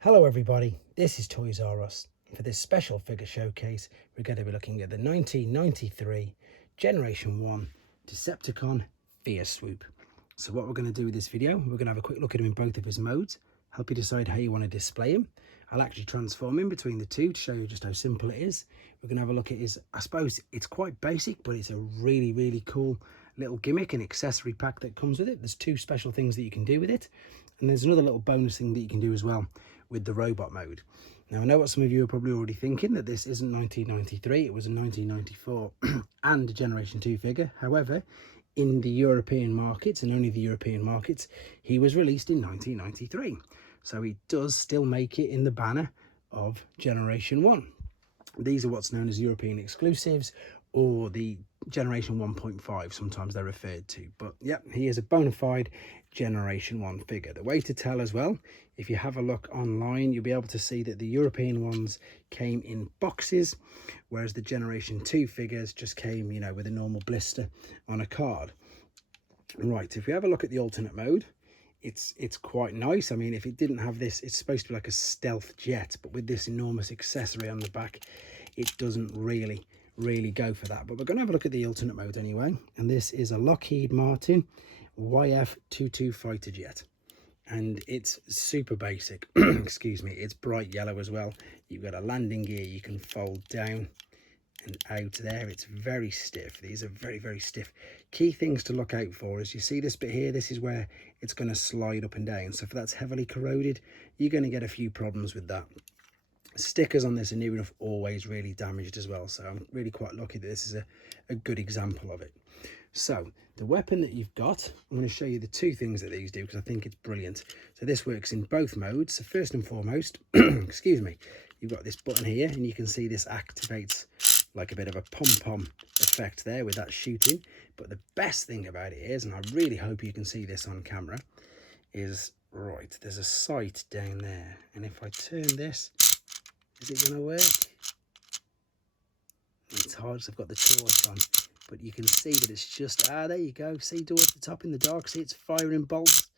Hello everybody, this is Toys R Us. For this special figure showcase, we're going to be looking at the 1993 Generation 1 Decepticon Fearswoop. So what we're going to do with this video, we're going to have a quick look at him in both of his modes, help you decide how you want to display him. I'll actually transform him between the two to show you just how simple it is. We're going to have a look at his, I suppose it's quite basic, but it's a really cool little gimmick and accessory pack that comes with it. There's two special things that you can do with it, and there's another little bonus thing that you can do as well with the robot mode. Now I know what some of you are probably already thinking, that this isn't 1993, it was a 1994 and a Generation 2 figure. However, in the European markets, and only the European markets, he was released in 1993. So he does still make it in the banner of Generation 1. These are what's known as European exclusives, or the Generation 1.5, sometimes they're referred to. But yeah, he is a bona fide Generation 1 figure. The way to tell as well, if you have a look online, you'll be able to see that the European ones came in boxes, whereas the Generation 2 figures just came, you know, with a normal blister on a card. Right, if we have a look at the alternate mode, it's quite nice. I mean, if it didn't have this, it's supposed to be like a stealth jet, but with this enormous accessory on the back, it doesn't really go for that. But we're going to have a look at the alternate mode anyway, and this is a Lockheed Martin YF-22 fighter jet, and it's super basic. Excuse me, it's bright yellow as well. You've got a landing gear you can fold down and out there. It's very stiff. These are very stiff. Key things to look out for is, you see this bit here, this is where it's going to slide up and down. So if that's heavily corroded, you're going to get a few problems with that. Stickers on this are near enough always really damaged as well, so I'm really quite lucky that this is a good example of it. So the weapon that you've got, I'm going to show you the two things that these do because I think it's brilliant. So this works in both modes. So first and foremost, excuse me, you've got this button here, and you can see this activates like a bit of a pom-pom effect there with that shooting. But the best thing about it is, and I really hope you can see this on camera, is, right, there's a sight down there, and if I turn this, is it going to work? It's hard because I've got the torch on, but you can see that it's just, there you go. See towards the top in the dark, see it's firing bolts.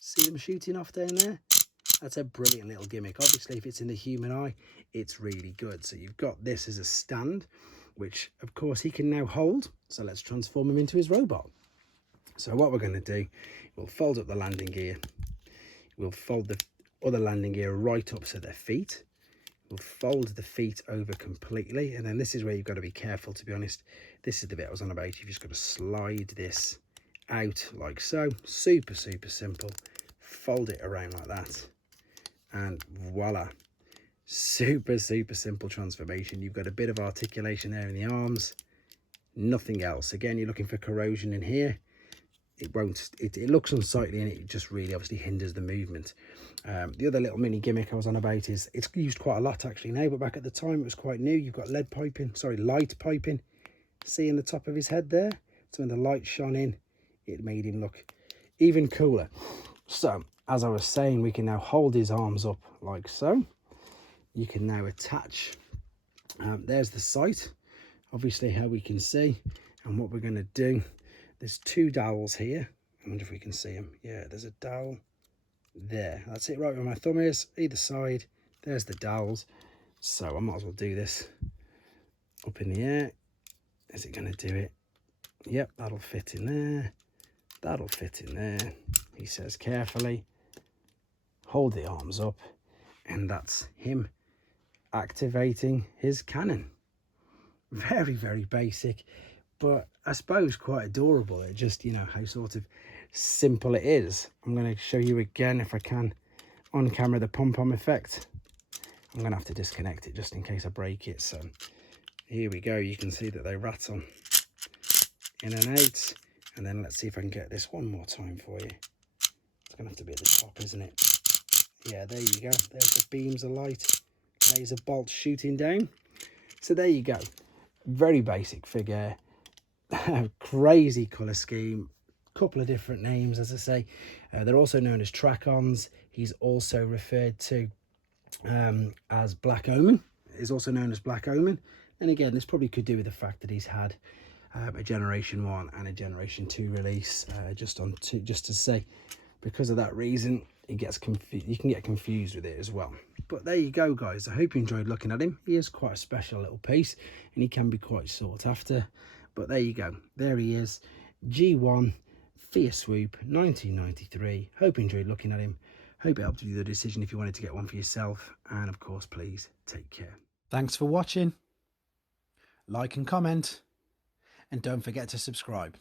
See them shooting off down there? That's a brilliant little gimmick. Obviously, if it's in the human eye, it's really good. So you've got this as a stand, which of course he can now hold. So let's transform him into his robot. So what we're going to do, we'll fold up the landing gear. We'll fold the other landing gear right up to their feet. We'll fold the feet over completely, and then this is where you've got to be careful, to be honest. This is the bit I was on about. You've just got to slide this out like so. Super simple. Fold it around like that, and voila. Super simple transformation. You've got a bit of articulation there in the arms, nothing else. Again, you're looking for corrosion in here. It won't, it looks unsightly, and it just really obviously hinders the movement. The other little mini gimmick I was on about is, it's used quite a lot actually now, but back at the time it was quite new. You've got light piping. See in the top of his head there? So when the light shone in, it made him look even cooler. So as I was saying, we can now hold his arms up like so. You can now attach, there's the sight, obviously how we can see. And what we're going to do, there's two dowels here. I wonder if we can see them. Yeah, there's a dowel there. That's it, right where my thumb is, either side. There's the dowels. So I might as well do this up in the air. Is it going to do it? Yep, that'll fit in there. That'll fit in there. He says carefully, hold the arms up, and that's him activating his cannon. Very basic, but I suppose quite adorable. It just, you know, how sort of simple it is. I'm going to show you again, if I can, on camera, the Pom Pom effect. I'm going to have to disconnect it just in case I break it. So here we go. You can see that they rattle in and out. And then let's see if I can get this one more time for you. It's going to have to be at the top, isn't it? Yeah, there you go. There's the beams of light, laser bolts shooting down. So there you go. Very basic figure. Crazy colour scheme. Couple of different names, as I say. They're also known as trakkons. He's also referred to as Black Omen. Is also known as Black Omen. And again, this probably could do with the fact that he's had a Generation 1 and a Generation 2 release. Just to say, because of that reason, you can get confused with it as well. But there you go, guys. I hope you enjoyed looking at him. He is quite a special little piece, and he can be quite sought after. But there you go. There he is. G1 Fearswoop 1993. Hope you enjoyed looking at him. Hope it helped you with the decision if you wanted to get one for yourself. And of course, please take care. Thanks for watching. Like and comment. And don't forget to subscribe.